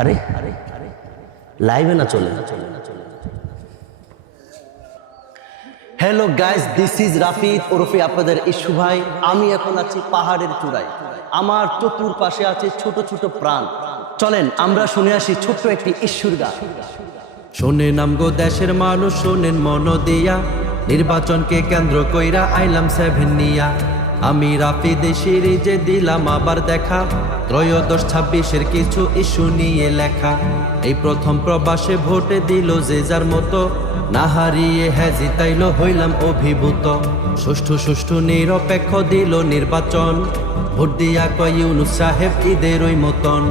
আরে লাইভে না চলে। Hello guys, this is Rafid ওরফে আপনাদের ইস্যু ভাই। আমি এখন আছি পাহাড়ের চূড়ায়। আমার চতুর্পাশে আছে ছোট ছোট প্রাণ। চলেন আমরা শুনে আসি ছোট্ট একটি ইস্যুর গান। শোনেন আমগো দেশের মানুষ, শোনেন মন দিয়া, নির্বাচনকে কেন্দ্র কইরা আইলাম 7 নিয়া। আমি রাফিদ সিরিজে দিলাম আবার দেখা, 13-26-এর কিছু ইস্যু নিয়ে লেখা। এই প্রথম প্রবাসে ভোটে দিল যে যার মতো, না হারিয়ে হ্যাঁ জিতাইল হইলাম অভিভূত। সুষ্ঠু নিরপেক্ষ দিল নির্বাচন, ভোট দিয়া কয় ইউনূস সাহেব ঈদের ওই মতন।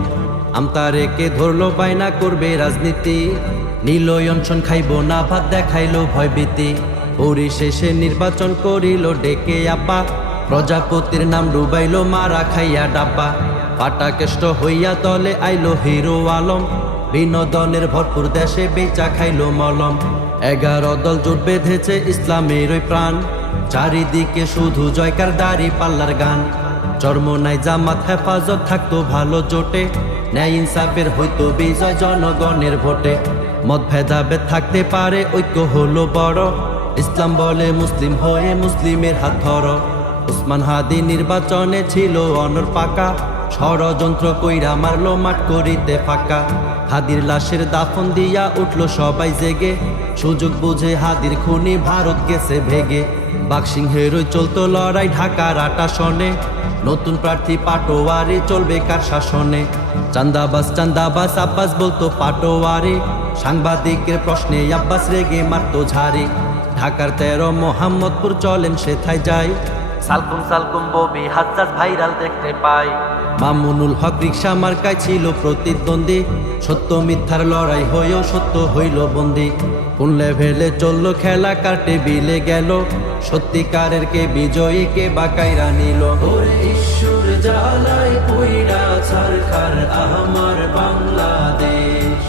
আমতারেকে ধরলো বায়না করবে রাজনীতি, নিল অনশন খাইব না ভাত দেখাইলো ভয়ভীতি। পরিশেষে নির্বাচন করিল ডেকে আব্বা, প্রজাপতির নাম ডুবাইলো মারা খাইয়া ডাব্বা। পাটা কেষ্ট হইয়া দলে আইলো হিরো আলম, বিনোদনের ভরপুর দেশে বেচা খাইলো মলম। 11 দল জোট বেঁধেছে ইসলামের ওই প্রাণ, চারিদিকে শুধু জয়কার দাড়ি পাল্লার গান। চরমোনাই জামাত হেফাজত থাকতো ভালো জোটে, ন্যায় ইনসাফের হইতো বিজয় জনগণের ভোটে। মত ভেদাভেদ থাকতে পারে ঐক্য হলো বড়, ইসলাম বলে মুসলিম হয়ে মুসলিমের হাত ধরো। উসমান হাদি নির্বাচনে ছিল অনর পাকা, ষড়যন্ত্র কইরা মারলো মাঠ করিতে ফাঁকা। হাদির লাশের দাফন দিয়া উঠলো সবাই জেগে, সুযোগ বুঝে হাদির খুনি ভারত গেছে ভেগে। বাকসিংহের ওই চলতো লড়াই ঢাকার 8 আসনে, নতুন প্রার্থী পাটোয়ারি চলবে কার শাসনে। চান্দাবাস আব্বাস বলতো পাটোয়ারি, সাংবাদিকের প্রশ্নে আব্বাস রেগে মারতো ঝাড়ি। ঢাকার 13 মোহাম্মদপুর চলেন সেথায় যাই, সালকুম ববি হাজ্জাজ ভাইরাল দেখতে পাই। মামুনুল হক রিকশা মার্কায় ছিল প্রতিদ্বন্দ্বী, সত্য মিথ্যার লড়াই হয়েও সত্য হইল বন্দী। কোন লেভেলে চললো খেলা কার টেবিলে গেল, সত্যিকারের কে বিজয়ী কে বাকাইরা নিল। ওরে ঈশ্বর জ্বালায় পইড়া ছারখার আমার বাংলাদেশ,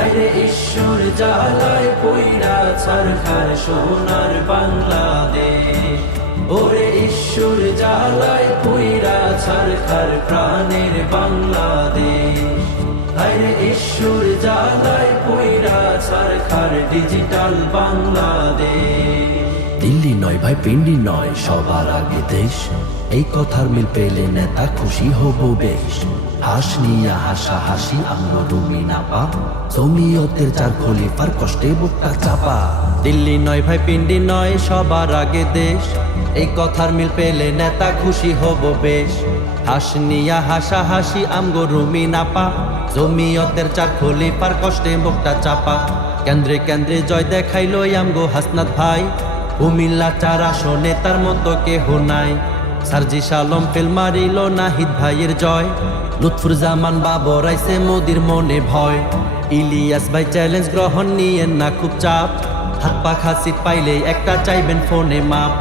আরে ঈশ্বর জ্বালায় পইড়া ছারখার সোনার বাংলাদেশ। ওরে ঈশ্বর জ্বালায় পইড়া ছারখার প্রাণের বাংলাদেশ, আরে ঈশ্বর জ্বালায় পইড়া ছারখার ডিজিটাল বাংলাদেশ। দিল্লি নয় ভাই পিন্ডি নয়, সবার আগে দেশ, এই কথার মিল পেলে নেতা খুশি হব বেশ। হাস নিয়া হাসাহাসি আমরা রুমি নাপা, জমিয়তের 4 খলিফার কষ্টে বুকটা চাপা। দিল্লি নয় ভাই পিন্ডি নয়, সবার আগে দেশ, এই কথার মিল পেলে নেতা খুশি হব বেশ। হাস নিয়া হাসাহাসি আমগো রুমি নাপা, জমিয়তের 4 খলিফার কষ্টে বুকটা চাপা। কেন্দ্রে কেন্দ্রে জয় দেখাইলো আমগো হাসনাত ভাই, কুমিল্লা 4 আসনে তার মতো কেহ নাই। সার্জিস আলম ফেল মারিল নাহিদ ভাইয়ের জয়, লুৎফুর জামান বাবর আইছে মোদির মনে ভয়। ইলিয়াস ভাই চ্যালেঞ্জ গ্রহণ নিয়ে না খুব চাপ, হাত পাখা সিট পাইলে একটা চাইবেন ফোনে মাপ।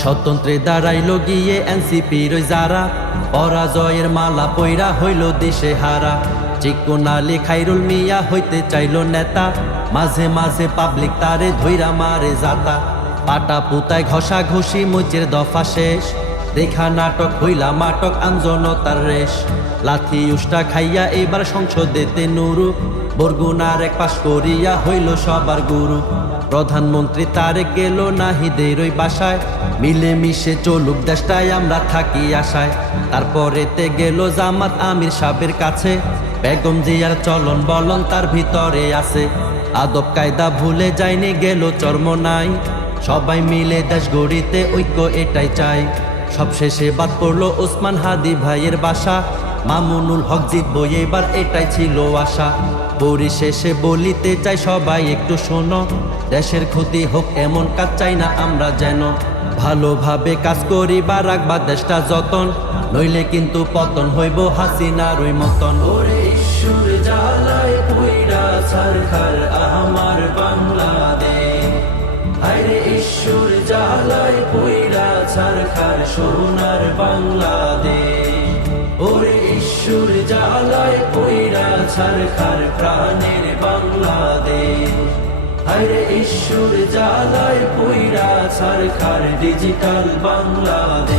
স্বতন্ত্রে দাঁড়াইল গিয়ে এনসিপির ওই যারা, পরাজয়ের মালা পইরা হইল দেশে হারা। চিকন আলী খাইরুল মিয়া হইতে চাইল নেতা, মাঝে মাঝে পাবলিক তারে ধইরা মারে জাতা। পাটা পুতায় ঘষা ঘষি মুচের দফা শেষ, দেখা নাটক হইলা মাটক আমজনতার রেশ। লাথি উষ্টা খাইয়া এবার সংসদেতে নুরু, বরগুনার 1 পাশ করিয়া হইল সবার গুরু। প্রধানমন্ত্রী তারেক গেল নাহিদের ওই বাসায়, মিলে মিশে চলুক দেশটায় আমরা থাকি আশায়। তারপরেতে গেল জামাত আমির সাহেবের কাছে, বেগম জিয়ার চলন বলন তার ভিতরে আছে। আদব কায়দা ভুলে যায়নি গেল চরমোনাই, সবাই মিলে দেশ গড়িতে ঐক্য এটাই চাই। সবশেষে বাদ পড়লো ওসমান হাদি ভাইয়ের বাসা, মামুনুল হক জিতবো এবার এটাই ছিল আশা। পরিশেষে বলিতে চাই সবাই একটু শোনো, দেশের ক্ষতি হোক এমন কাজ চাই না আমরা যেন। ভালোভাবে কাজ করি বা রাখবা দেশটা যতন, নইলে কিন্তু পতন হইব হাসিনার ওই মতন। ওরে ঈশ্বর জ্বালায় পইড়া ছারখার আমার বাংলাদেশ, আরে ঈশ্বর জ্বালায় পইড়া ছারখার সোনার বাংলাদেশ। ওরে ঈশ্বর জ্বালায় পইড়া ছারখার প্রাণের বাংলাদেশ, আরে ঈশ্বর জ্বালায় পইড়া ছারখার ডিজিটাল বাংলাদেশ।